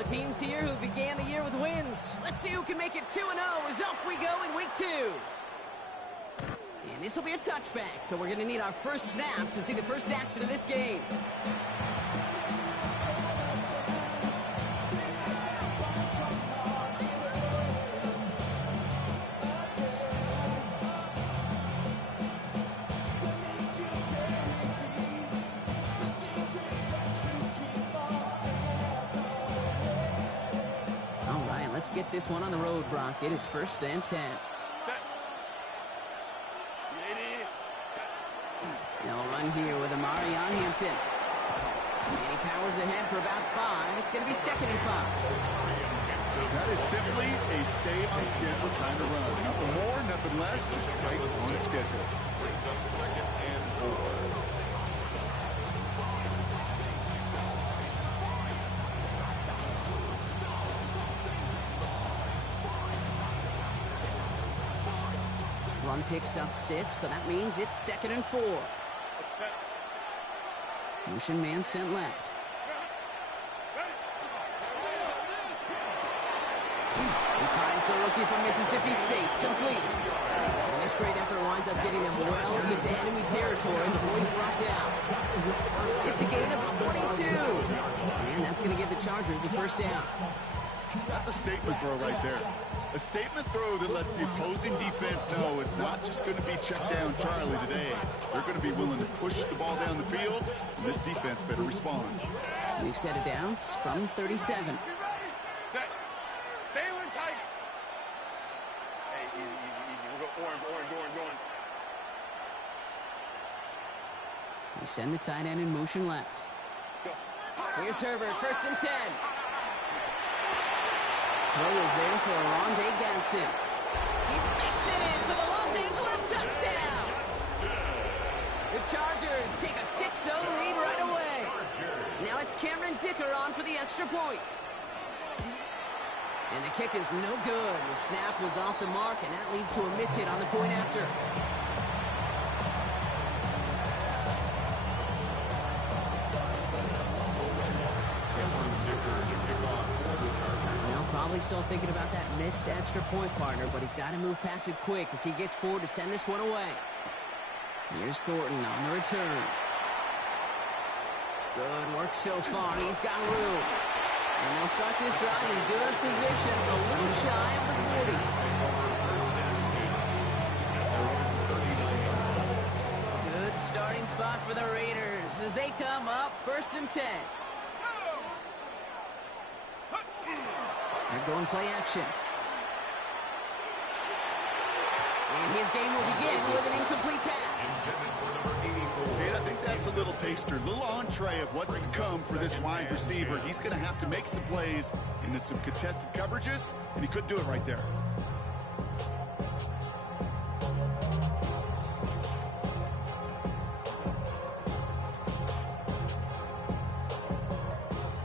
of teams here who began the year with wins. Let's see who can make it 2-0 as off we go in week 2. And this will be a touchback, so we're going to need our first snap to see the first action of this game. Let's get this one on the road, Brock. It is 1st and 10. Set. They'll run here with Amari on Hampton. And he powers ahead for about 5. It's going to be 2nd and 5. That is simply a stay on schedule kind of run. Nothing more, nothing less, just right on schedule. Brings up 2nd and 4. Run picks up 6, so that means it's 2nd and 4. Motion man sent left. He finds the rookie from Mississippi State, complete. And this great effort winds up getting them well into enemy territory before he's brought down. It's a gain of 22. And that's going to give the Chargers the first down. That's a statement throw right there. A statement throw that lets the opposing defense know it's not just going to be check down Charlie today. They're going to be willing to push the ball down the field, and this defense better respond. We've set it downs from 37. Set. Stay on tight. Hey, easy. We'll go orange. They send the tight end in motion left. Go. Here's Herbert, 1st and 10. Throw is there for Rondé Ganson. He makes it in for the Los Angeles touchdown. The Chargers take a 6-0 lead right away. Now it's Cameron Dicker on for the extra point. And the kick is no good. The snap was off the mark, and that leads to a miss hit on the point after. Probably still thinking about that missed extra point, partner, but he's got to move past it quick as he gets forward to send this one away. Here's Thornton on the return. Good work so far. He's got room. And they'll start this drive in good position, a little shy of the 40. Good starting spot for the Raiders as they come up 1st and 10. They're going play action. And his game will begin with an incomplete pass. Okay, I think that's a little taster, a little entree of what's to come for this wide receiver. He's going to have to make some plays into some contested coverages, and he could do it right there.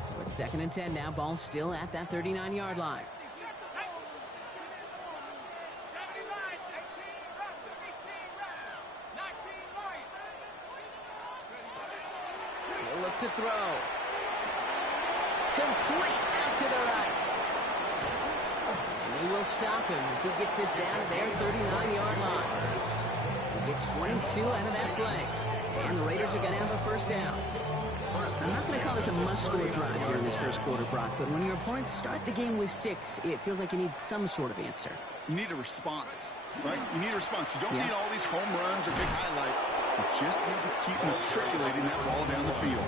So it's 2nd and 10 now. Ball still at that 39-yard line. He'll look to throw. Complete out to the right. And they will stop him as he gets this down to their 39-yard line. They get 22 out of that play. And the Raiders are going to have a first down. I'm not going to call this a must-score drive here in this first quarter, Brock, but when your opponents start the game with 6, it feels like you need some sort of answer. You need a response, right? You need a response. You don't need all these home runs or big highlights. You just need to keep matriculating that ball down the field.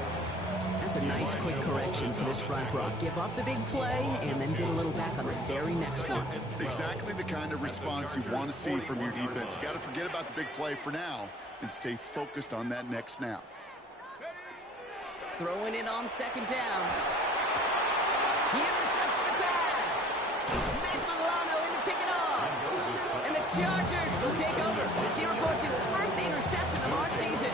That's a nice quick correction for this front, Brock. Give up the big play and then get a little back on the very next one. Exactly the kind of response you want to see from your defense. You got to forget about the big play for now and stay focused on that next snap. Throwing it on 2nd down. He intercepts the pass. Matt Milano in to pick it off. And the Chargers will take over as he records his first interception of our season.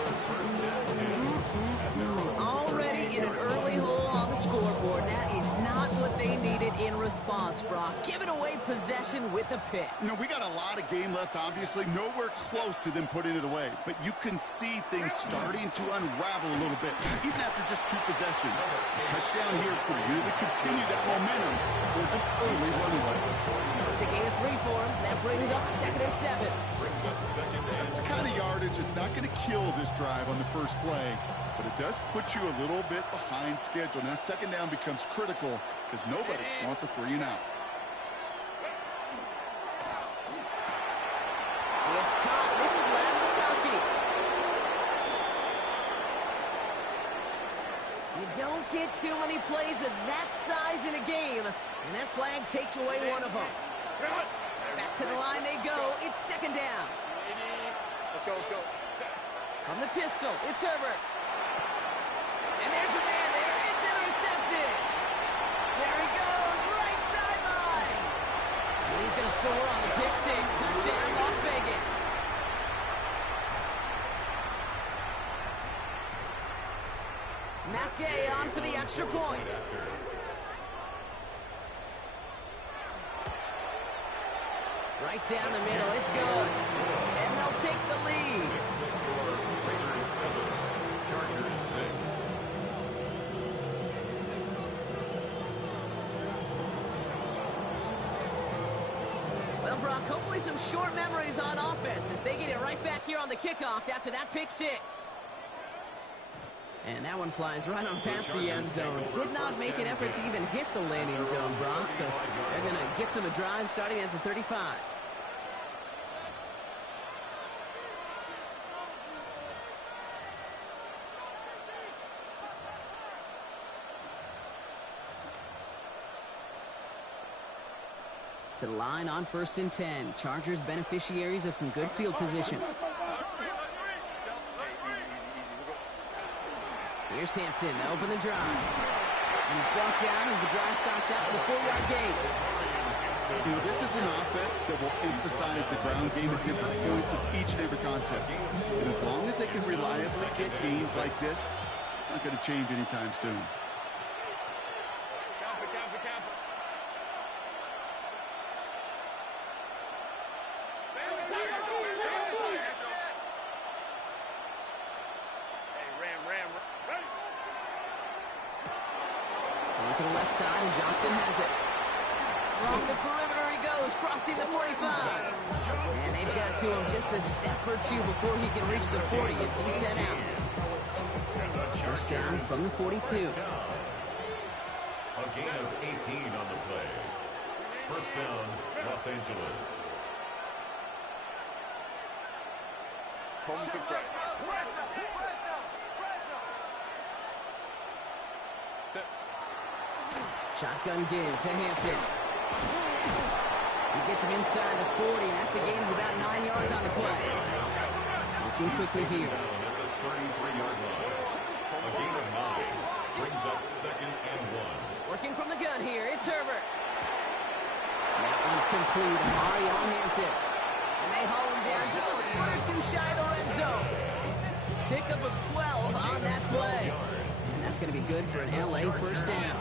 Already in an early hole on the scoreboard. That is not what they needed in response, Brock, giving away possession with a pick. You know, we got a lot of game left, obviously. Nowhere close to them putting it away. But you can see things starting to unravel a little bit, even after just 2 possessions. A touchdown here could really continue that momentum towards an early runaway. It's a gain of 3 for him. That brings up 2nd and 7. That's the kind of yardage it's not going to kill this drive on the first play, but it does put you a little bit behind schedule. Now 2nd down becomes critical because nobody wants a 3-and-out. It's caught. This is Ladd McConkey. You don't get too many plays of that size in a game, and that flag takes away one of them. Back to the line they go. It's 2nd down. Let's go, let's go. From the pistol, it's Herbert. And there's a man there. It's intercepted. There he goes, right sideline. And he's going to score on the pick 6. Touchdown, Las Vegas. Matt Gay on for the extra point. Right down the middle, it's good. And they'll take the lead. The score, Raiders 7, Chargers 6. Well, Brock, hopefully some short memories on offense as they get it right back here on the kickoff after that pick 6. And that one flies right on past the end zone. Did not make an effort to even hit the landing zone, Brock. So they're going to gift him a drive starting at the 35. To the line on 1st and 10. Chargers beneficiaries of some good field position. Here's Hampton to open the drive. And he's brought down as the drive starts out with a 4-yard gain. You know, this is an offense that will emphasize the ground game at different points of each and every contest. And as long as they can reliably get gains like this, it's not going to change anytime soon. To the left side, and Johnston has it. Along the perimeter he goes, crossing the 45. And they've got to him just a step or 2 before he can reach the 40 as he's sent out. First down from the 42. A gain of 18 on the play. First down, Los Angeles. Home success. Shotgun give to Hampton. He gets him inside the 40, and that's a gain of about 9 yards on the play. Looking quickly here. Down at the 33-yard line. A gain of 9 brings up 2nd and 1. Working from the gun here, it's Herbert. That one's complete. Mario Hampton. And they haul him down just a foot or 2 shy of the red zone. Pickup of 12 on that play. And that's going to be good for an LA first down.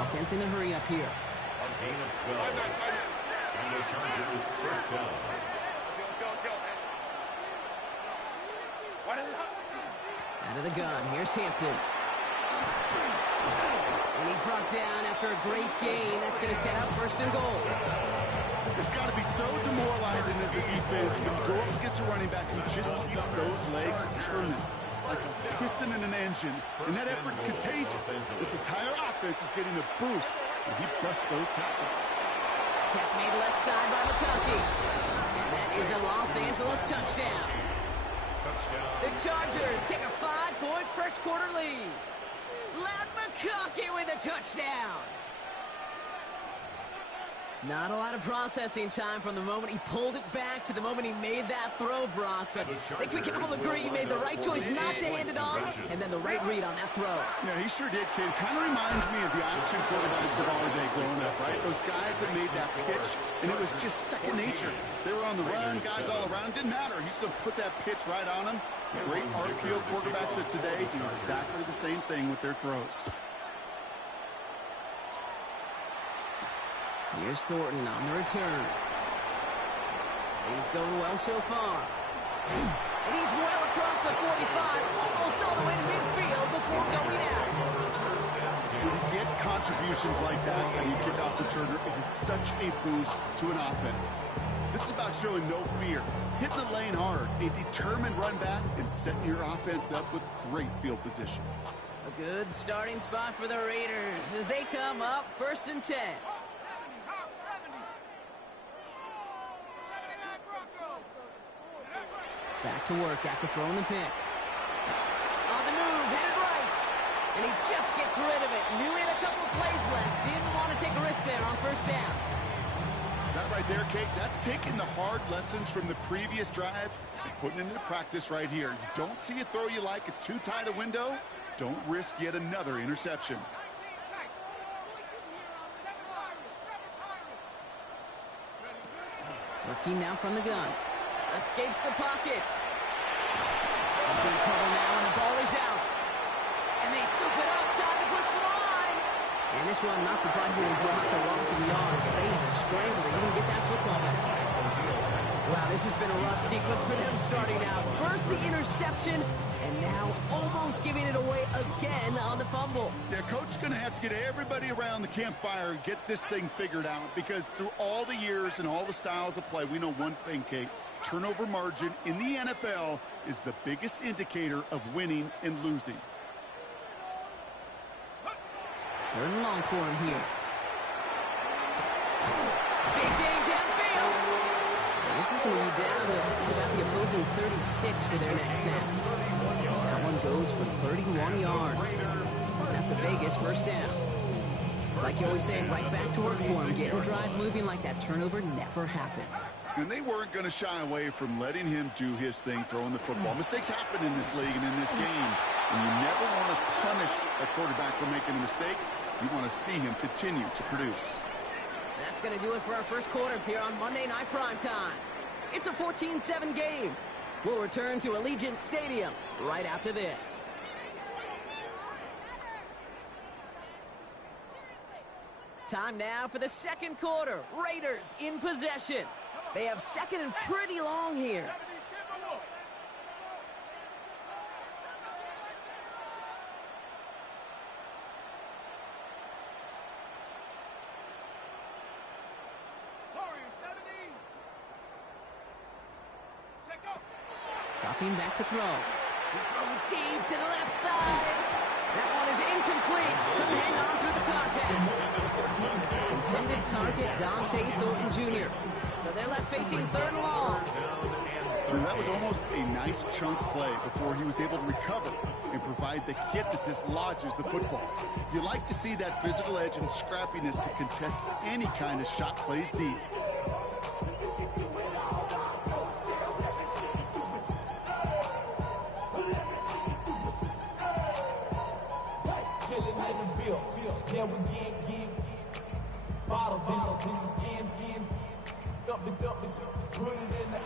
Offense in the hurry up here. A gain of 12. And the Chargers first down. Out of the gun, here's Hampton. And he's brought down after a great gain. That's going to set up 1st and goal. It's got to be so demoralizing as a defense when you go up against a running back who just keeps those legs churning like a piston in an engine, and that effort's contagious. This entire offense is getting a boost, and he busts those tackles. Catch made left side by McConkey. And that is a Los Angeles touchdown. The Chargers take a 5-point first quarter lead. Ladd McConkey with a touchdown. Not a lot of processing time from the moment he pulled it back to the moment he made that throw, Brock. But I think we can all agree he made the right choice not to hand it off, and then the right read on that throw. Yeah, he sure did, kid. Kind of reminds me of the option quarterbacks of our day growing up, right? Those guys that made that pitch, and it was just second nature. They were on the run, guys all around. Didn't matter. He's going to put that pitch right on him. The great RPO quarterbacks of today do exactly the same thing with their throws. Here's Thornton on the return. He's going well so far. And he's well across the 45, almost all the way to midfield before going out. When you get contributions like that and you kick off returner, it is such a boost to an offense. This is about showing no fear, hitting the lane hard, a determined run back, and setting your offense up with great field position. A good starting spot for the Raiders as they come up 1st and 10. Back to work after throwing the pick. On the move, headed right. And he just gets rid of it. Knew he had a couple of plays left. Didn't want to take a risk there on 1st down. That right there, Kate, that's taking the hard lessons from the previous drive and putting it into practice right here. You don't see a throw you like, it's too tight a window. Don't risk yet another interception. Working now from the gun. Escapes the pocket. He's in trouble now, and the ball is out. And they scoop it up. Time to push for the line. And this one, not surprisingly, brought the loss of yards. They had to scramble to even get that football back. Wow, this has been a rough sequence for them starting out. First the interception, and now almost giving it away again on the fumble. Yeah, coach is going to have to get everybody around the campfire and get this thing figured out, because through all the years and all the styles of play, we know one thing, Kate. Turnover margin in the NFL is the biggest indicator of winning and losing. 3rd and long for him here. Big game downfield. And this is going to be down to about the opposing 36 for their next snap. That one goes for 31 yards. And that's a Vegas 1st down. It's like you always say, right back to work for him. Getting the drive moving like that turnover never happened. And they weren't going to shy away from letting him do his thing, throwing the football. Mistakes happen in this league and in this game. And you never want to punish a quarterback for making a mistake. You want to see him continue to produce. That's going to do it for our first quarter here on Monday Night Primetime. It's a 14-7 game. We'll return to Allegiant Stadium right after this. Time now for the second quarter. Raiders in possession. They have 2nd and pretty long here. Dropping back to throw. He's throwing deep to the left side. That one is incomplete. Couldn't hang on through the contact. Intended target, Dante Thornton Jr. So they're left facing 3rd and long. And that was almost a nice chunk play before he was able to recover and provide the hit that dislodges the football. You like to see that physical edge and scrappiness to contest any kind of shot plays deep.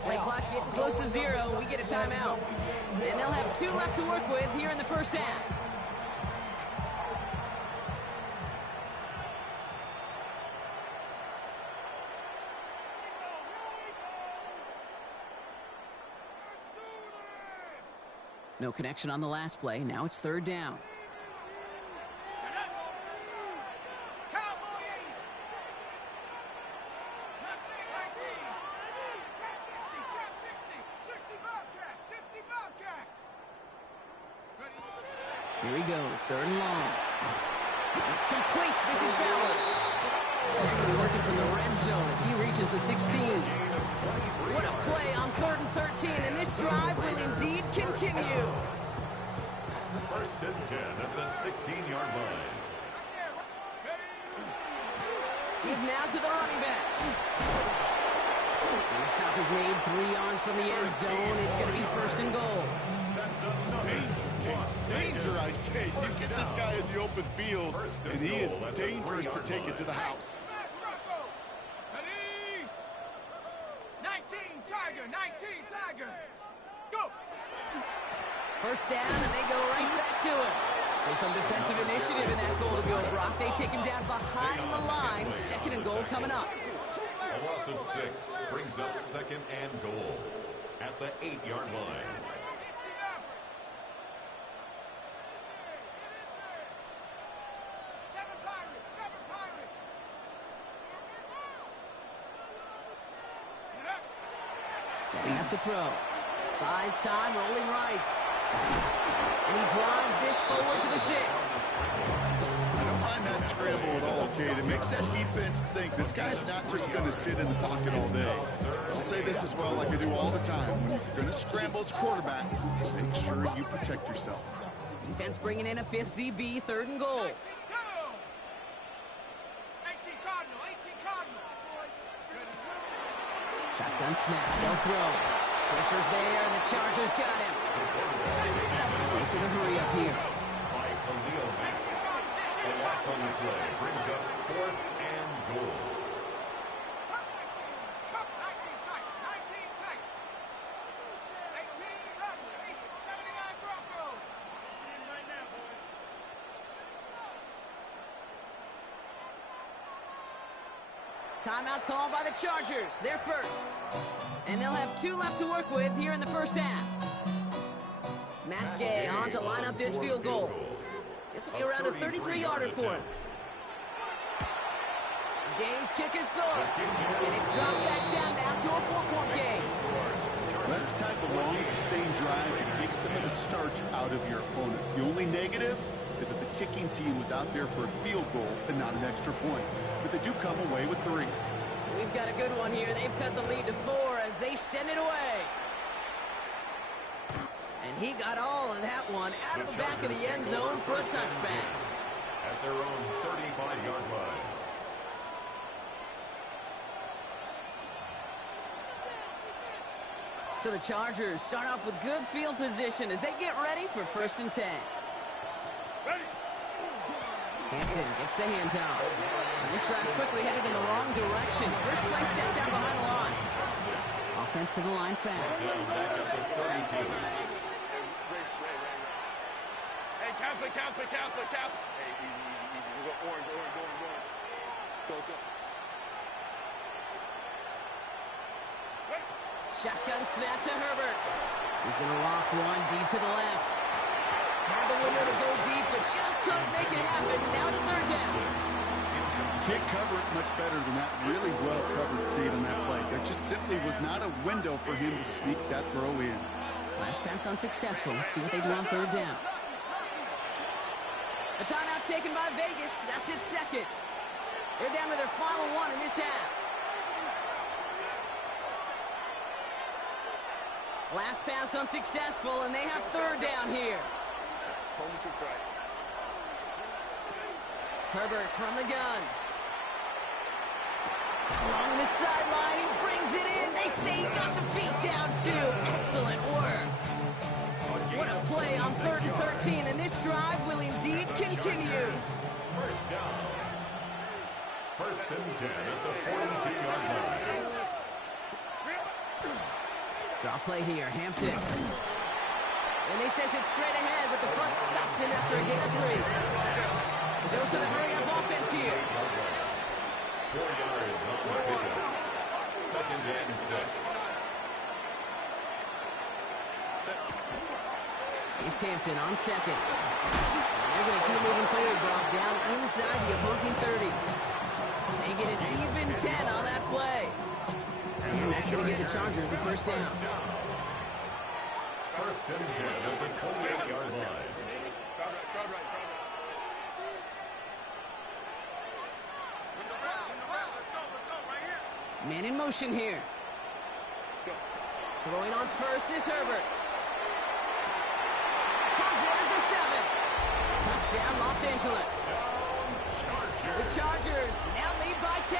Play clock getting close to 0. We get a timeout. And they'll have 2 left to work with here in the 1st half. No connection on the last play. Now it's 3rd down. Here he goes, 3rd and long. It's complete. This is Bowers. They're going to be working from the red zone as he reaches the 16. What a play on 3rd and 13, and this drive will indeed continue. 1st and 10 at the 16-yard line. Give now to the running back. And the stop is made 3 yards from the end zone. It's going to be 1st and goal. Danger, I say. You get this guy in the open field, and he is dangerous to take it to the house. 19 Tiger, go! 1st down, and they go right back to it. So some defensive initiative in that goal to go, Brock. They take him down behind the line. Second and goal coming up. A loss of 6 brings up second and goal at the 8-yard line. Setting up to throw. Buys time, rolling right. And he drives this forward to the 6. I don't mind that scramble at all, Kate. It makes that defense think this guy's not just going to sit in the pocket all day. I'll say this as well, like I do all the time. When you're going to scramble as quarterback, make sure you protect yourself. Defense bringing in a 5th DB, 3rd and goal. Shotgun snap, they'll throw. Pressure's there, and the Chargers got him. Forcing a hurry up here. By Khalil Mack. The loss on the play brings up 4th and goal. Timeout called by the Chargers. They're first. And they'll have 2 left to work with here in the first half. Matt Gay on to line up this field goal. This will be around a 33-yarder for him. Gay's kick is good. And it's dropped back down now to a 4-point game. That's the type of long, sustained drive that takes some of the starch out of your opponent. The only negative is if the kicking team was out there for a field goal and not an extra point. But they do come away with 3. We've got a good one here. They've cut the lead to 4 as they send it away. And he got all of that one out of the back of the end zone for a touchback. At their own 35-yard line. So the Chargers start off with good field position as they get ready for 1st and 10. Hampton gets the handoff. This drive's quickly headed in the wrong direction. First play set down behind the line. Offense to the line fast. Back up to 32. Hey, count. Hey, easy. We go orange. Go. Shotgun snap to Herbert. He's going to loft one deep to the left. Had the window to go deep, but just couldn't make it happen. Now it's 3rd down. Can't cover it much better than that. Really well covered, Kate, on that play. There just simply was not a window for him to sneak that throw in. Last pass unsuccessful. Let's see what they do on 3rd down. A timeout taken by Vegas. That's its 2nd. They're down to their final 1 in this half. Last pass unsuccessful, and they have 3rd down here. Herbert from the gun. Along the sideline, he brings it in. They say he got the feet down, too. Excellent work. What a play on 3rd and 13, and this drive will indeed continue. First down. 1st and 10 at the 42-yard line. Draw play here, Hampton. And they sent it straight ahead, but the front stops him after a gain of 3. The dose of the hurry-up offense here. 4 yards on the pickup. 2nd and 6. It's Hampton on 2nd. And they're going to keep moving forward, brought down inside the opposing 30. They get an even 10 on that play. And that's going to give the Chargers the 1st down. 1st and 10 at the 28-yard line. Man in motion here. Throwing on 1st is Herbert. Has it at the 7. Touchdown, Los Angeles. The Chargers now lead by 10.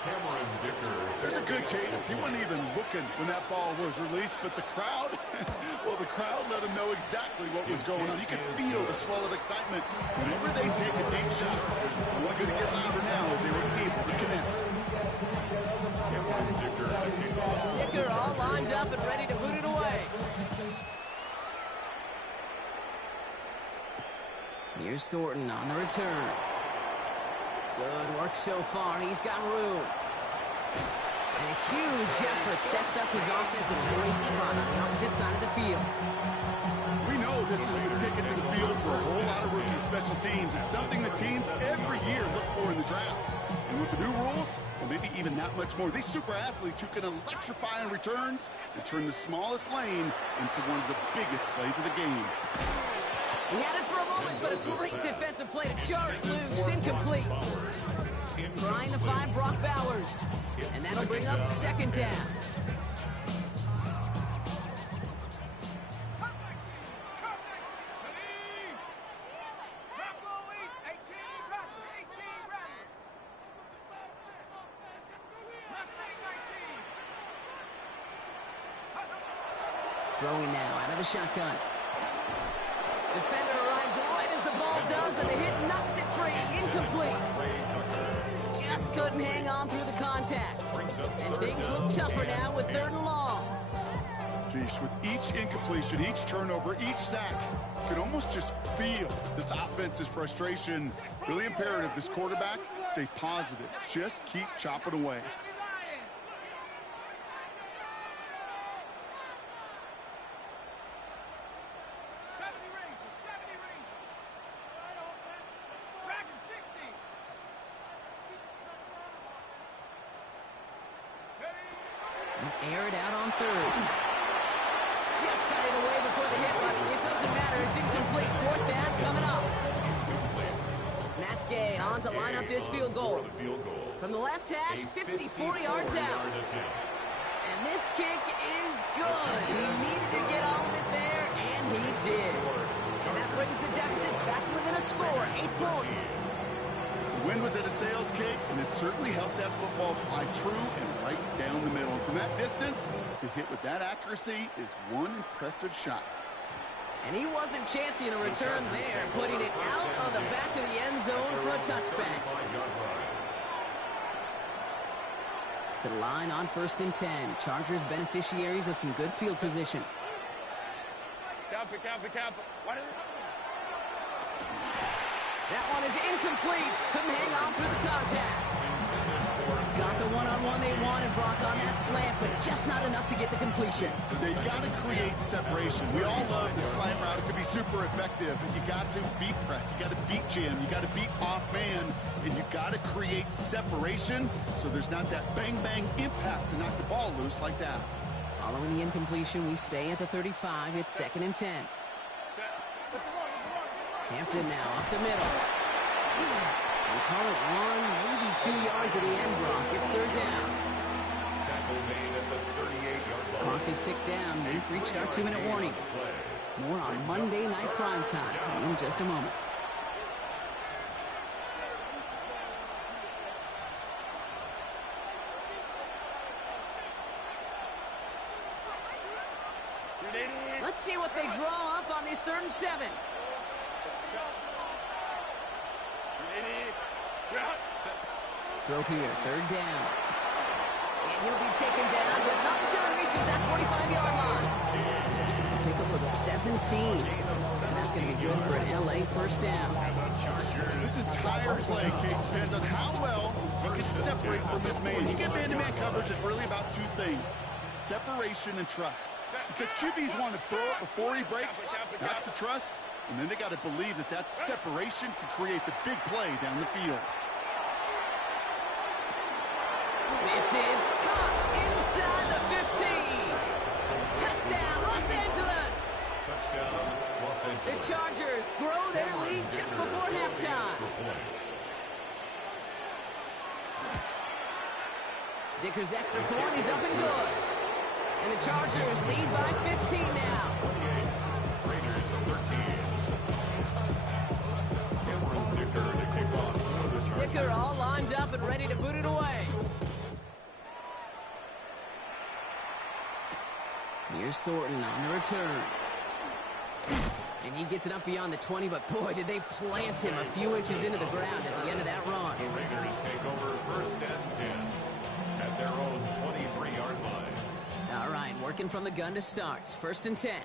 Cameron Dicker. There's a good chance he wasn't even looking when that ball was released, but the crowd, well, the crowd let him know exactly what was going on. You could feel the swell of excitement. Whenever they take a deep shot, it's only going to get louder now as they were able to connect. Cameron Dicker. Dicker all lined up and ready to boot it away. Here's Thornton on the return. Good work so far. He's got room. And a huge effort sets up his offense in a great spot on the opposite side of the field. We know this is the ticket to the field for a whole lot of rookie special teams. It's something the teams every year look for in the draft. And with the new rules, well, maybe even that much more, these super athletes who can electrify on returns and turn the smallest lane into one of the biggest plays of the game. He had it for a moment, but a great defensive play to jar it loose. Incomplete. Trying to find Brock Bowers. And that'll bring up second down. Throwing now out of the shotgun. Defender arrives right as the ball does, and the hit knocks it free. Incomplete. Just couldn't hang on through the contact. And things look tougher now with 3rd and long. Geez, with each incompletion, each turnover, each sack, you could almost just feel this offense's frustration. Really imperative, this quarterback, stay positive. Just keep chopping away. Air it out on 3rd. Just got it away before the hit, but it doesn't matter. It's incomplete. 4th down coming up. Matt Gay on to line up this field goal. From the left hash, 54 yards out. And this kick is good. He needed to get all of it there, and he did. And that brings the deficit back within a score, 8 points. The wind was at a sales kick, and it certainly helped that football fly true and right down the middle. And from that distance, to hit with that accuracy is one impressive shot. And he wasn't chancing a return there, putting it out on the back of the end zone for a touchback. To the line on 1st and 10. Chargers beneficiaries of some good field position. That one is incomplete. Couldn't hang on through the contact. Got the one-on-one they wanted, Brock, on that slant, but just not enough to get the completion. They got to create separation. We all love the slant route. It could be super effective, but you got to beat press. You got to beat jam. You got to beat off man, and you got to create separation so there's not that bang-bang impact to knock the ball loose like that. Following the incompletion, we stay at the 35. It's 2nd and 10. Hampton now up the middle. We'll call it 1, maybe 2 yards at the end, Brock. It's 3rd down. Tackle made at the 38-yard line. Clock is ticked down. We've reached our 2-minute warning. More on Monday Night Primetime in just a moment. Let's see what they draw up on this 3rd and 7. Throw here, 3rd down. And he'll be taken down, but not until he reaches that 45-yard line. Pick up of 17. And that's going to be good for an LA 1st down. This entire play, Kate, depends on how well you can separate from this man. You get man-to-man coverage, it's really about 2 things. Separation and trust. Because QBs want to throw it before he breaks. That's the trust. And then they got to believe that that separation can create the big play down the field. This is caught inside the 15. Touchdown, Los Angeles. Touchdown, Los Angeles. The Chargers grow their lead just before halftime. Dicker's extra point is up and good. And the Chargers lead by 15 now. Raiders 13. Cameron Dicker to kick off for the Chargers. Dicker all lined up and ready to boot it away. Here's Thornton on the return. And he gets it up beyond the 20, but boy, did they plant him a few inches into the ground at the end of that run. The Raiders take over 1st and 10 at their own 23-yard line. All right, working from the gun to start. 1st and 10.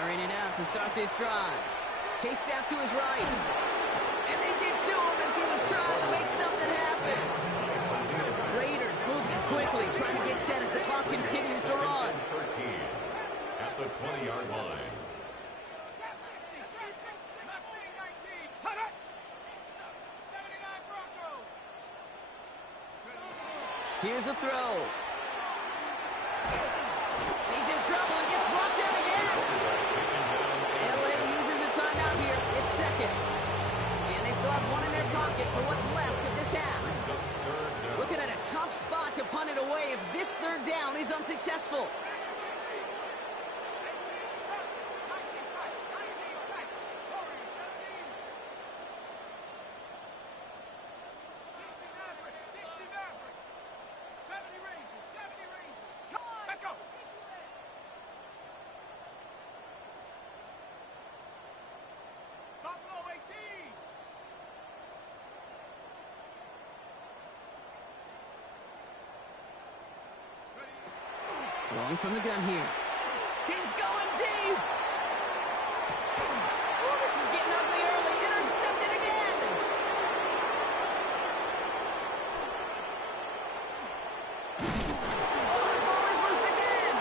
Airing it out to start this drive. Chased out to his right. And they get to him as he was trying to make something happen. Raiders moving quickly, trying to get set as the clock continues to run. 13 at the 20-yard line. Here's a throw. He's in trouble and gets brought down again. LA uses a timeout here. It's second. And they still have one in their pocket for what's left of this half. Looking at a tough spot to punt it away if this third down is unsuccessful. Throwing from the gun here. He's going deep. Oh, this is getting ugly early. Intercepted again. Oh, the ball is loose again.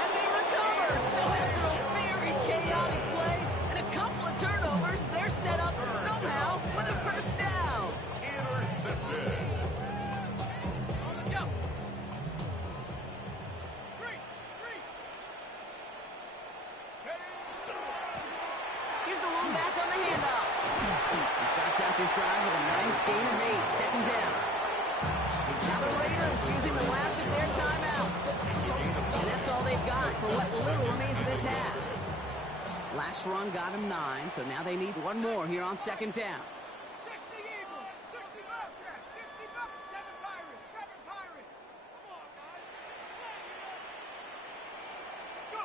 And they recover. So after a very chaotic play and a couple of turnovers, they're set up somehow with a first down. Intercepted. Here's the one back on the handoff. He starts out this drive with a nice gain of 8, second down. Now the Raiders using the last of their timeouts. And that's all they've got for what little remains of this half. Last run got them 9, so now they need one more here on second down. 60 Eagles, 60 Bobcats, 60 Bucks, 7 Pirates, 7 Pirates. Come on, guys. Go!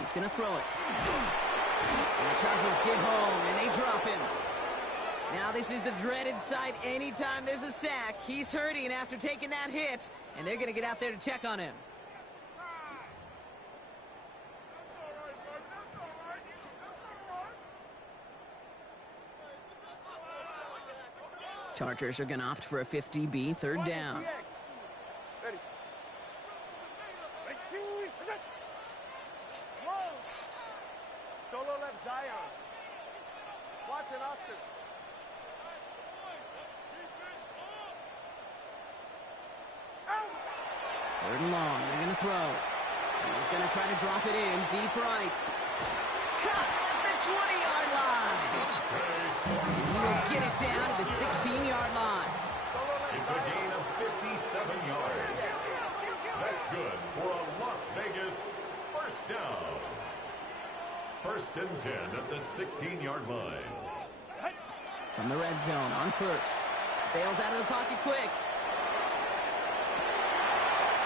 He's going to throw it. And the Chargers get home, and they drop him. Now this is the dreaded sight anytime there's a sack. He's hurting after taking that hit, and they're going to get out there to check on him. That's all right, baby. That's all right. That's all right. Chargers are going to opt for a 50B, third down. Ready. Whoa. Solo left Zion. Watson, Oscar. Third and long. They're going to throw. He's going to try to drop it in deep right. Cut at the 20-yard line. And he will get it down to the 16-yard line. It's a gain of 57 yards. That's good for a Las Vegas first down. First and 10 at the 16-yard line. From the red zone on first. Bails out of the pocket quick.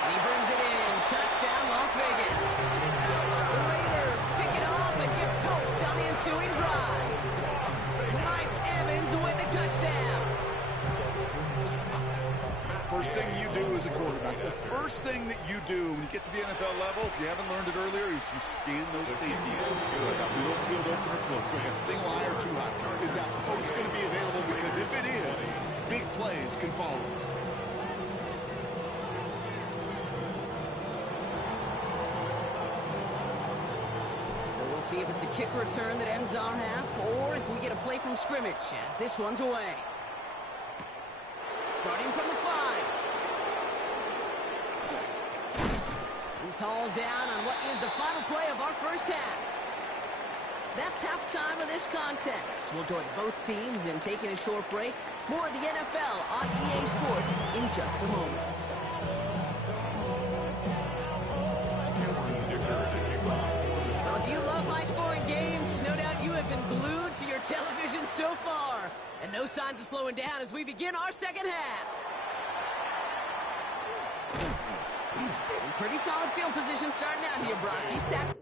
And he brings it in. Touchdown, Las Vegas. The Raiders pick it off and get points on the ensuing drive. Mike Evans with the touchdown. First thing you do as a quarterback, the first thing that you do when you get to the NFL level, if you haven't learned it earlier, is you scan those safeties. Like a middle field open or close, like a single high or two high. Is that post going to be available? Because if it is, big plays can follow. See if it's a kick return that ends our half, or if we get a play from scrimmage, as this one's away. Starting from the 5. He's hauled down on what is the final play of our first half. That's halftime of this contest. We'll join both teams in taking a short break. More of the NFL on EA Sports in just a moment. If you love high-scoring games, no doubt you have been glued to your television so far. And no signs of slowing down as we begin our second half. Pretty solid field position starting out here, Brock. He's tackling.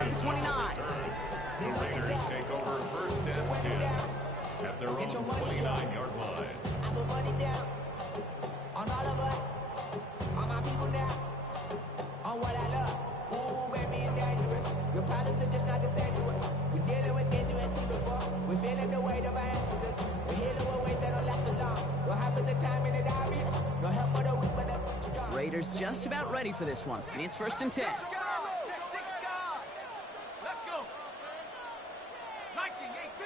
At the 29. The Raiders take over first and 10 at their own 29-yard line. I put money down on all of us, on my people now, on what I love. Ooh, baby, it's dangerous. Your problems are just not the same to us. We're dealing with things you ain't seen before. We're feeling the weight of our ancestors. We're healing with ways that don't last for long. No half of the time in it obvious. No help for the weak, but the strong. Raiders just about ready for this one. It's first and 10. Let's go. 1918.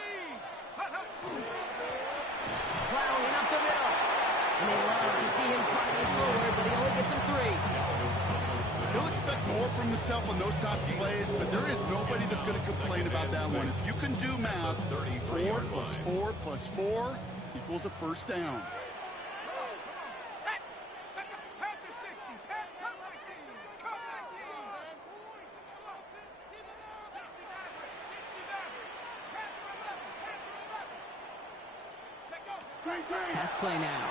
Plowing up the middle. And they love to see him plotting forward, but he only gets him 3. He'll expect more from himself on those type of plays, but there is nobody that's going to complain about that one. If you can do math, 4 plus 4 plus 4 equals a first down. Set. Head to 60. Head to 19. Come 19. 60 Maverick. 60 Maverick. Head to 11. Head to 11. Take over. Pass play now.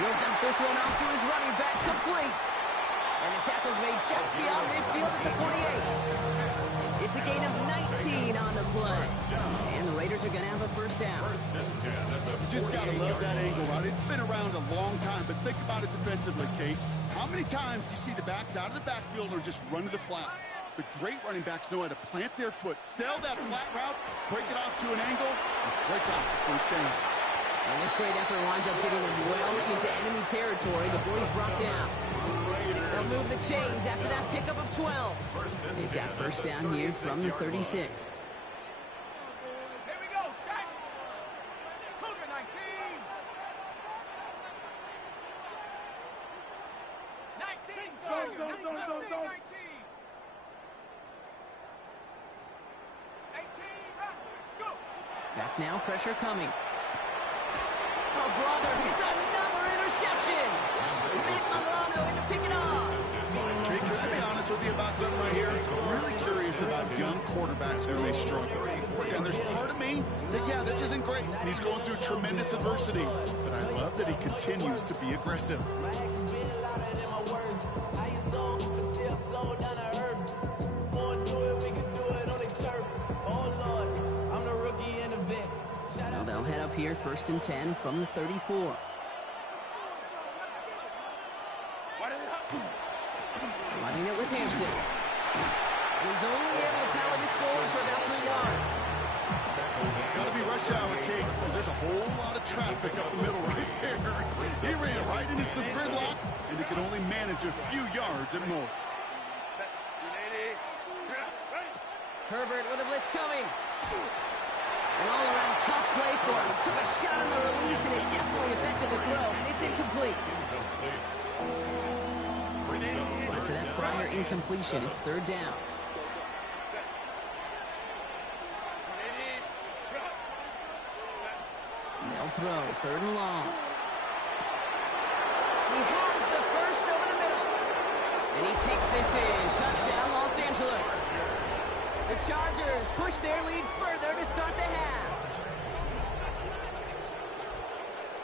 He'll dump this one off to his running back, complete. And the tackle's made just beyond midfield at the 48. It's a gain of 19 on the play. And the Raiders are going to have a first down. First and 10 at the You just got to love that angle route. It's been around a long time, but think about it defensively, Kate. How many times do you see the backs out of the backfield or just run to the flat? The great running backs know how to plant their foot, sell that flat route, break it off to an angle, and break off the first down. And this great effort winds up getting him well into enemy territory before he's brought down. They'll move the chains after that pickup of 12. They've got first down here from the 36. Here we go. Set. Cougar 19. 19. 19. 18. Go. Back now, pressure coming. Oh, brother, it's another interception. Matt Milano in to pick it off. Kate, can I be honest with you about something right here? I'm really curious about young quarterbacks when they struggle. And there's part of me that, yeah, this isn't great. And he's going through tremendous adversity. But I love that he continues to be aggressive. My actions been louder than my words. I ain't sold, but still sold down to earth. Wanna do it, we can do it on the turf. Oh Lord, I'm the rookie in the vet. So they'll head up here first and 10 from the 34. Running it with Hampton. He's only able to power this forward for about 3 yards. Got to be rush hour, Kate, because there's a whole lot of traffic up the middle right there. He ran right into some gridlock, and he could only manage a few yards at most. Herbert with a blitz coming. An all-around tough play for him. Took a shot on the release, and it definitely affected the throw. It's incomplete. So after that prior incompletion, it's third down. They'll throw, third and long. He has the first over the middle. And he takes this in. Touchdown, Los Angeles. The Chargers push their lead further to start the half.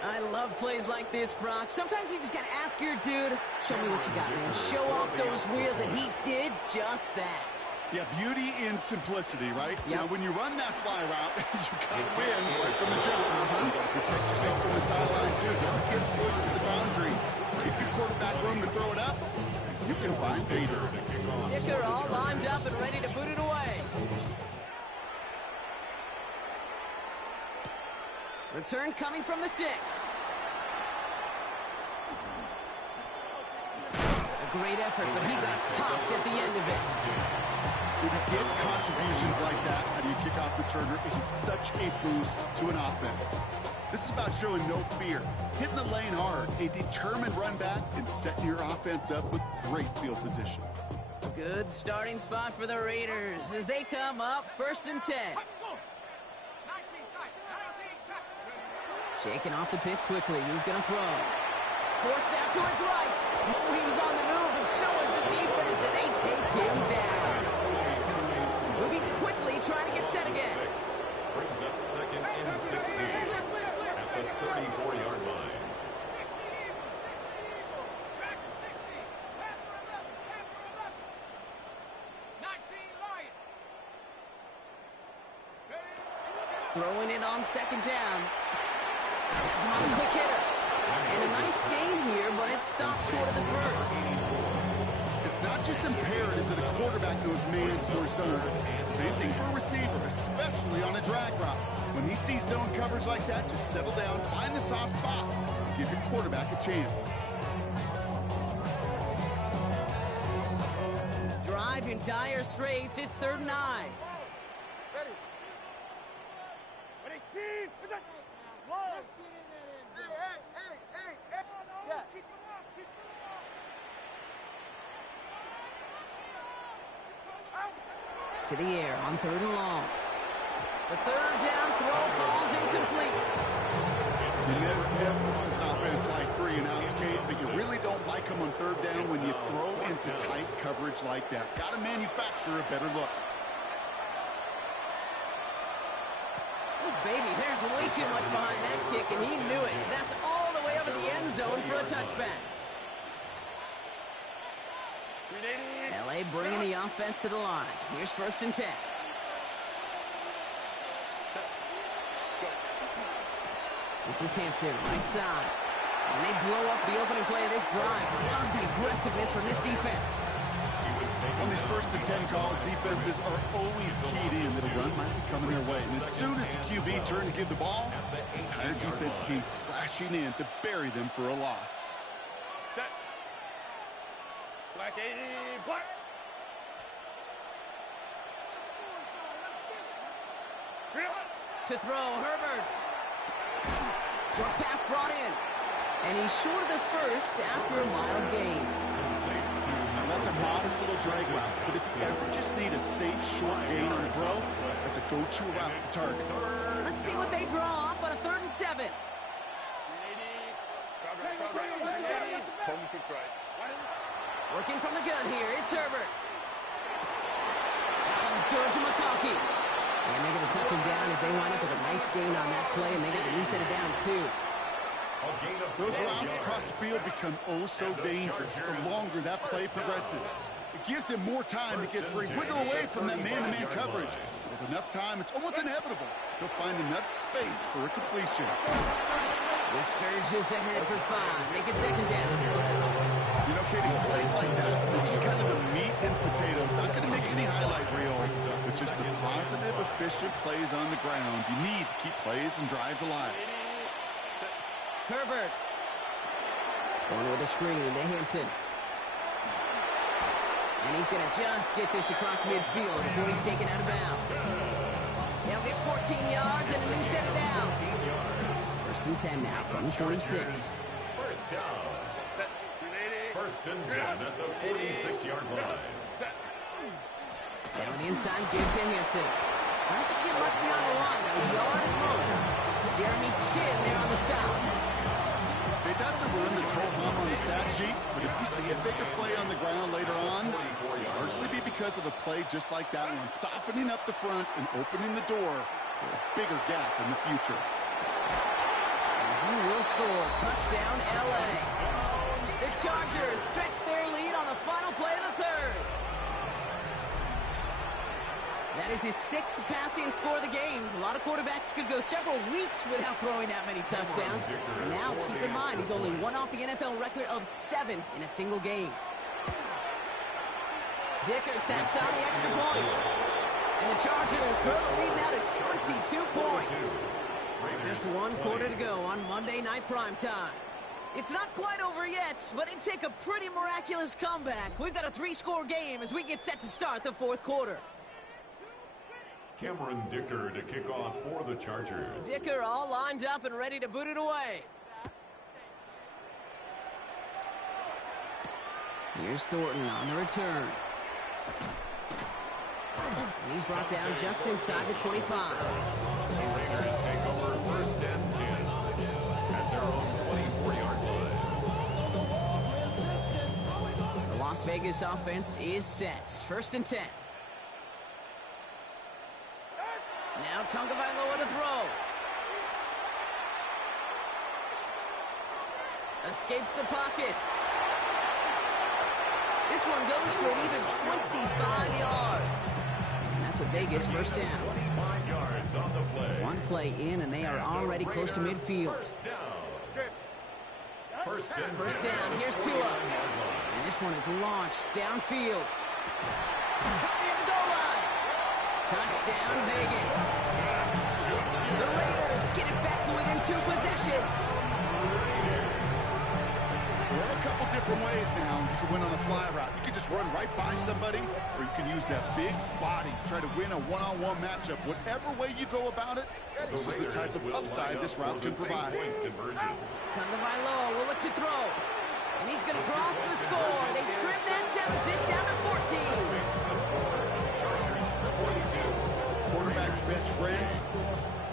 I love plays like this, Brock. Sometimes you just gotta ask your dude, show me what you got, man. Show off those wheels, and he did just that. Yeah, beauty in simplicity, right? Yep. Now, when you run that fly route, you gotta win right from the jump. You gotta protect yourself from the sideline, too. Don't get pushed to the boundary. Give your quarterback room to throw it up. You can find Vader. Dicker all lined up and ready to boot it away. Return coming from the 6. A great effort, but he got popped at the end of it. When you get contributions like that out of your kickoff returner, it is such a boost to an offense. This is about showing no fear, hitting the lane hard, a determined run back, and setting your offense up with great field position. Good starting spot for the Raiders as they come up first and 10. 19 tight. 19 tight. Shaking off the pick quickly. He's going to throw. Forced out to his right. Oh, he was on the move, but so was the defense, and they take him down. Moving quickly, trying to get set again. Brings up second and 16 at the 34-yard line. 60 Eagles. Track 60. Head for 11. Head for 11. throwing it on second down. Has him on the quick hitter. And a nice gain here, but it stopped short of the first. It's not just imperative that a quarterback knows man or zone. Same thing for a receiver, especially on a drag route. When he sees zone coverage like that, just settle down, find the soft spot, and give your quarterback a chance. Drive in dire straits. It's 3rd and 9. Ready? Ready, team! Whoa! Let's get in that end zone. Hey! Yeah. Keep them up! To the air on 3rd and long. The 3rd down throw falls incomplete. You never want an offense like 3 and outs, Kate, but you really don't like them on 3rd down when you throw into tight coverage like that. Got to manufacture a better look. Oh, baby, there's way too much behind that kick, and he knew it. So that's all the way over the end zone for a touchback. LA bringing the offense to the line. Here's 1st and 10. This is Hampton, right side. And they blow up the opening play of this drive. Love the aggressiveness from this defense. On these 1st and 10 calls, defenses are always keyed in that a run might be coming their way. And as soon as the QB turned to give the ball, the entire defense came crashing in to bury them for a loss. Set. Black 80, black. To throw, Herbert. Short pass brought in. And he's short of the first after a mild gain. Now that's a modest little drag route, but if you ever just need a safe short gain on a throw, that's a go-to route to target. Let's see what they draw up on a 3rd and 7. Working from the gun here, it's Herbert. That one's good to McConkey. And they're going to touch him down as they wind up with a nice gain on that play, and they got a new set of downs, too. Those routes across the field become oh so dangerous the longer that play progresses. It gives him more time to get free, wiggle away from that man-to-man coverage. With enough time, it's almost inevitable. He'll find enough space for a completion. This surges ahead for 5. Make it 2nd down. You know, Katie, plays like that, it's just kind of the meat and potatoes. Not going to make any highlight reel. It's just the positive, efficient plays on the ground. You need to keep plays and drives alive. Herbert. Going with a screen to Hampton. And he's going to just get this across midfield before he's taken out of bounds. They'll get 14 yards and a new set of downs. 1st and 10 now from 46. 1st down. 1st and 10 at the 46-yard line. Down the inside, give to Hampton. Doesn't get much beyond the line, a yard at most. Jeremy Chin there on the stop. Hey, that's a run that's home on the stat sheet, but if you see a bigger play on the ground later on, it'll largely be because of a play just like that one, softening up the front and opening the door for a bigger gap in the future. He will score. Touchdown, LA. The Chargers stretch their lead on the final play of the 3rd. That is his 6th passing score of the game. A lot of quarterbacks could go several weeks without throwing that many touchdowns. And now, keep in mind, he's only one off the NFL record of 7 in a single game. Dicker tacks on the extra point. And the Chargers grow the lead now to 22 points. So just 1 quarter to go on Monday Night Primetime. It's not quite over yet, but it'd take a pretty miraculous comeback. We've got a 3-score game as we get set to start the 4th quarter. Cameron Dicker to kick off for the Chargers. Dicker all lined up and ready to boot it away. Here's Thornton on the return. And he's brought down just inside the 25. The Raiders take over 1st and 10 at their own 24-yard line. The Las Vegas offense is set. 1st and 10. Now Tagovailoa to throw. Escapes the pocket. This one goes for an even 25 yards. And to Vegas, first down. 25 yards on the play. One play in, and they are already close to midfield. First down. First down. Here's Tua. And this one is launched downfield. Caught near the goal line. Touchdown, Vegas. The Raiders get it back to within 2 possessions. There are a couple different ways now. You can win on the fly route. You can just run right by somebody, or you can use that big body, try to win a one-on-one matchup. Whatever way you go about it, this is the type of upside this route can provide. Tagovailoa will look to throw. And he's going to cross for the score. They trim that deficit down to 14. Quarterback's best friend,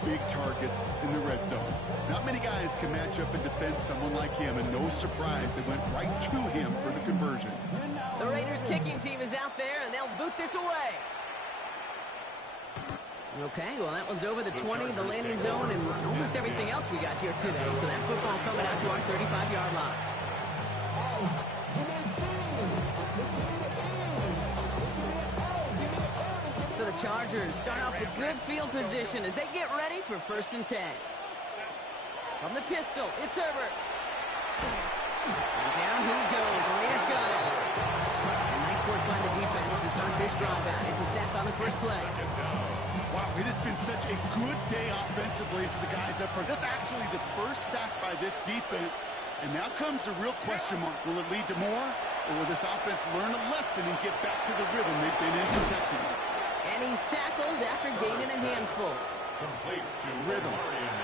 big targets in the red zone. Not many guys can match up and defend someone like him, and no surprise, they went right to him for the conversion. The Raiders kicking team is out there, and they'll boot this away. Okay, well, that one's over the 20, the landing zone, and almost everything else we got here today. So that football coming out to our 35-yard line. So the Chargers start off with good field position as they get ready for 1st and 10. From the pistol, it's Herbert. And down he goes. The Raiders got it. And nice work by the defense to start this drive out. It's a sack on the first play. Wow, it has been such a good day offensively for the guys up front. That's actually the first sack by this defense. And now comes the real question mark. Will it lead to more? Or will this offense learn a lesson and get back to the rhythm they've been in protecting? And he's tackled after gaining a handful. Complete to Rhythm.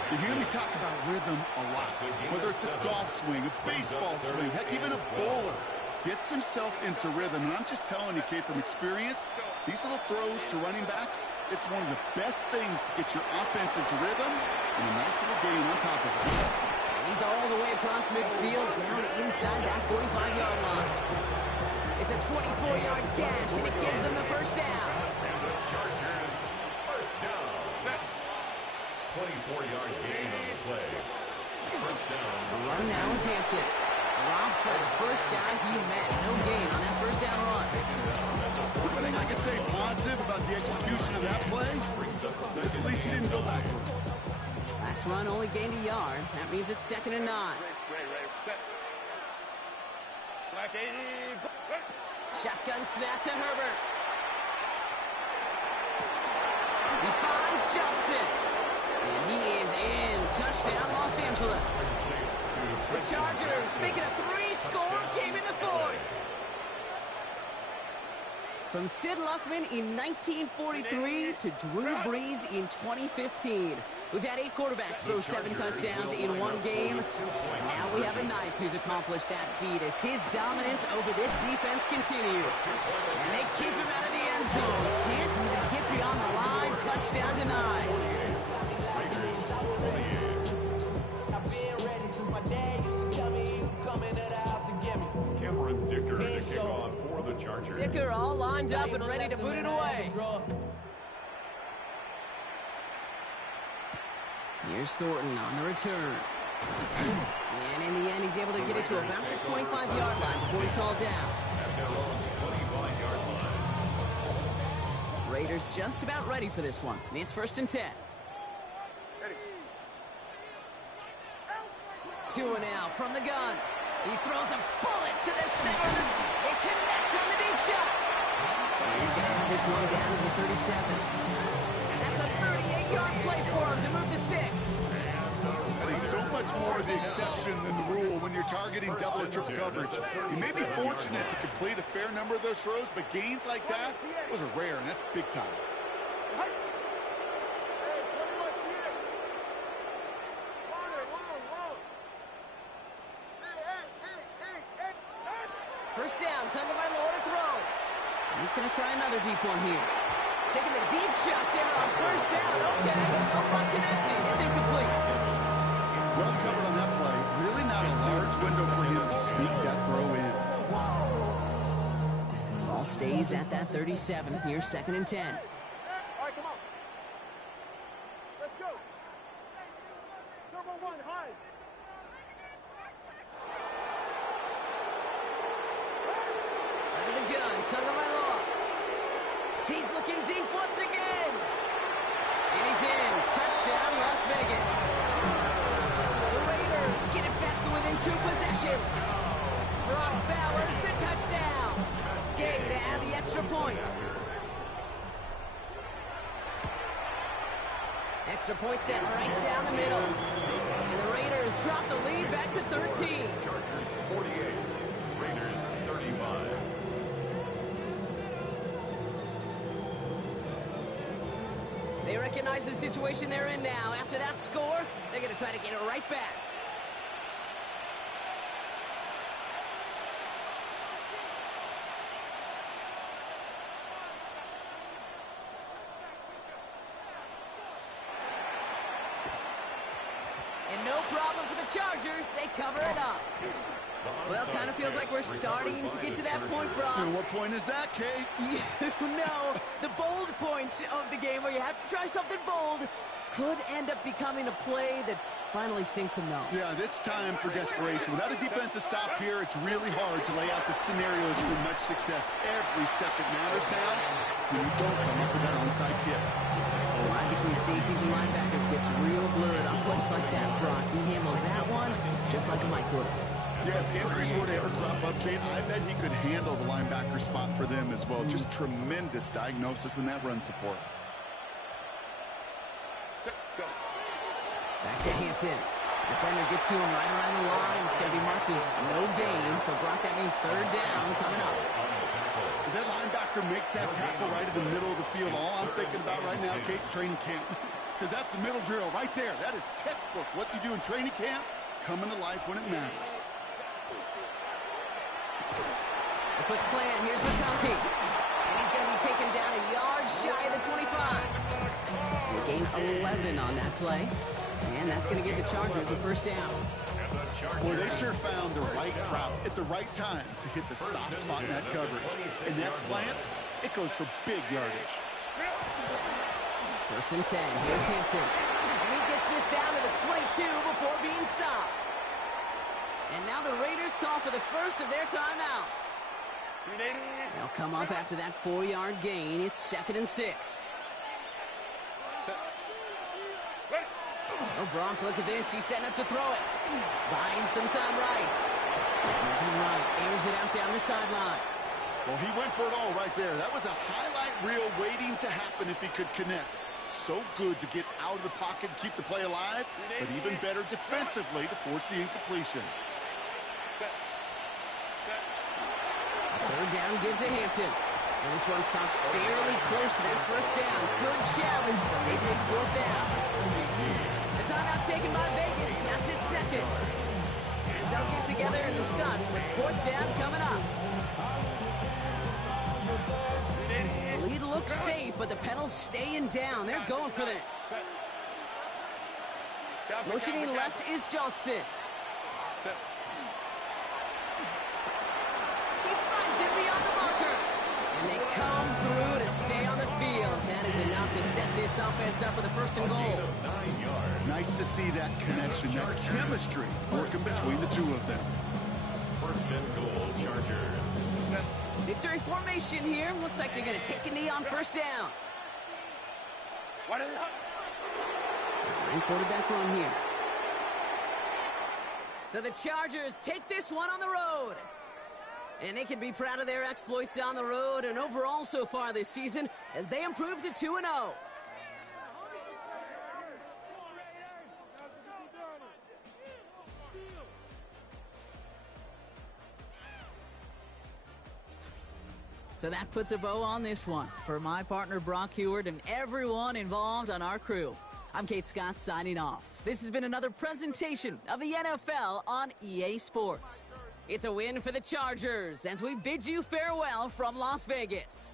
You hear me talk about rhythm a lot. Whether it's a golf swing, a baseball swing, heck, even a bowler gets himself into rhythm. And I'm just telling you, kid, from experience, these little throws to running backs, it's one of the best things to get your offense into rhythm and a nice little gain on top of it. And he's all the way across midfield, down inside that 45-yard line. It's a 24-yard gash, and it gives them the first down. And the Chargers, first down. 24-yard gain on the play. First down. A run now with Hampton. Dropped for the first guy he met. No gain on that first down run. One thing I can say positive about the execution of that play is at least he didn't go backwards. Last run only gained a yard. That means it's 2nd and 9. Shotgun snap to Herbert. He finds Johnston. And he is in. Touchdown, Los Angeles. The Chargers making a 3-score game in the 4th. From Sid Luckman in 1943 to Drew Brees in 2015. We've had 8 quarterbacks throw 7 touchdowns in one game. And now we have a 9th who's accomplished that feat as his dominance over this defense continues. And they keep him out of the end zone. Can't even get beyond the line. Touchdown denied. I've been ready since my dad used to tell me he would come into the house to get me. Cameron Dicker to kick off for the Chargers. Dicker all lined up and ready to boot it away. Here's Thornton on the return. And in the end, he's able to get it to about the 25-yard line before he's hauled down. At their own 25-yard line. Raiders just about ready for this one. It's 1st and 10. Tua now from the gun. He throws a bullet to the center. They connect on the deep shot. And he's going to have this one down to the 37. And that's a 38-yard play for him to move the sticks. That is so much more the exception than the rule when you're targeting double or triple coverage. You may be fortunate to complete a fair number of those throws, but gains like that, those are rare, and that's big time. First down, Tagovailoa to throw. He's going to try another deep one here. Taking the deep shot there on first down. Okay, no luck connecting. It's incomplete. Well covered on that play. Really not a large window for him to sneak that throw in. Ball stays at that 37. Here's 2nd and 10. All right, come on. Let's go. Turbo 1, high. Out of the gun, Tagovailoa. He's looking deep once again. And he's in. Touchdown, Las Vegas. The Raiders get it back to within 2 possessions. Brock Bowers, the touchdown. Gay to add the extra point. Extra point set right down the middle. And the Raiders drop the lead back to 13. Chargers 48, Raiders 35. They recognize the situation they're in now. After that score, they're going to try to get it right back. And no problem for the Chargers. They cover it up. Well, kind of feels like we're starting to get to that point, Brock. And what point is that, Kate? You know, the bold point of the game where you have to try something bold could end up becoming a play that finally sinks them though. Yeah, it's time for desperation. Without a defensive stop here, it's really hard to lay out the scenarios for much success. Every second matters now when you don't come up with that onside kick. The line between safeties and linebackers gets real blurred on plays like that, Brock. He handled that one just like a Mike would have. Yeah, if injuries were to ever crop up, Kate, I bet he could handle the linebacker spot for them as well. Just tremendous diagnosis in that run support. Back to Hampton. Defender gets to him right around the line. It's going to be marked as no gain. So, Brock, that means third down coming up. As that linebacker makes that tackle right in the middle of the field, all I'm thinking about right now, Kate, training camp. Because that's the middle drill right there. That is textbook. What you do in training camp, coming to life when it matters. A quick slant. Here's McConkey. And he's going to be taken down a yard shy of the 25. They gain 11 on that play. And that's going to give the Chargers a first down. Boy, they sure found the right route at the right time to hit the soft spot in that coverage. And that slant, it goes for big yardage. First and 10. Here's Hampton. And he gets this down to the 22 before being stopped. And now the Raiders call for the first of their timeouts. They'll come up after that 4-yard gain. It's 2nd and 6. Oh, Brock, look at this. He's setting up to throw it. Buying some time right. Moving right. Airs it out down the sideline. Well, he went for it all right there. That was a highlight reel waiting to happen if he could connect. So good to get out of the pocket and keep the play alive, but even better defensively to force the incompletion. Third down give to Hampton. And this one stopped fairly close to that first down. Good challenge, but they face fourth down. The timeout taken by Vegas. That's its second. As they'll get together and discuss with fourth down coming up. The lead looks safe, but the pedals staying down. They're going for this. Motioning left is Johnston. He finds it beyond the marker. And they come through to stay on the field. That is enough to set this offense up with a first and goal. Nice to see that connection, that chemistry working between the two of them. First and goal, Chargers. Victory formation here. Looks like they're going to take a knee on first down. Design quarterback run here. So the Chargers take this one on the road. And they can be proud of their exploits on the road and overall so far this season as they improve to 2-0. So that puts a bow on this one. For my partner Brock Heward and everyone involved on our crew, I'm Kate Scott signing off. This has been another presentation of the NFL on EA Sports. It's a win for the Chargers as we bid you farewell from Las Vegas.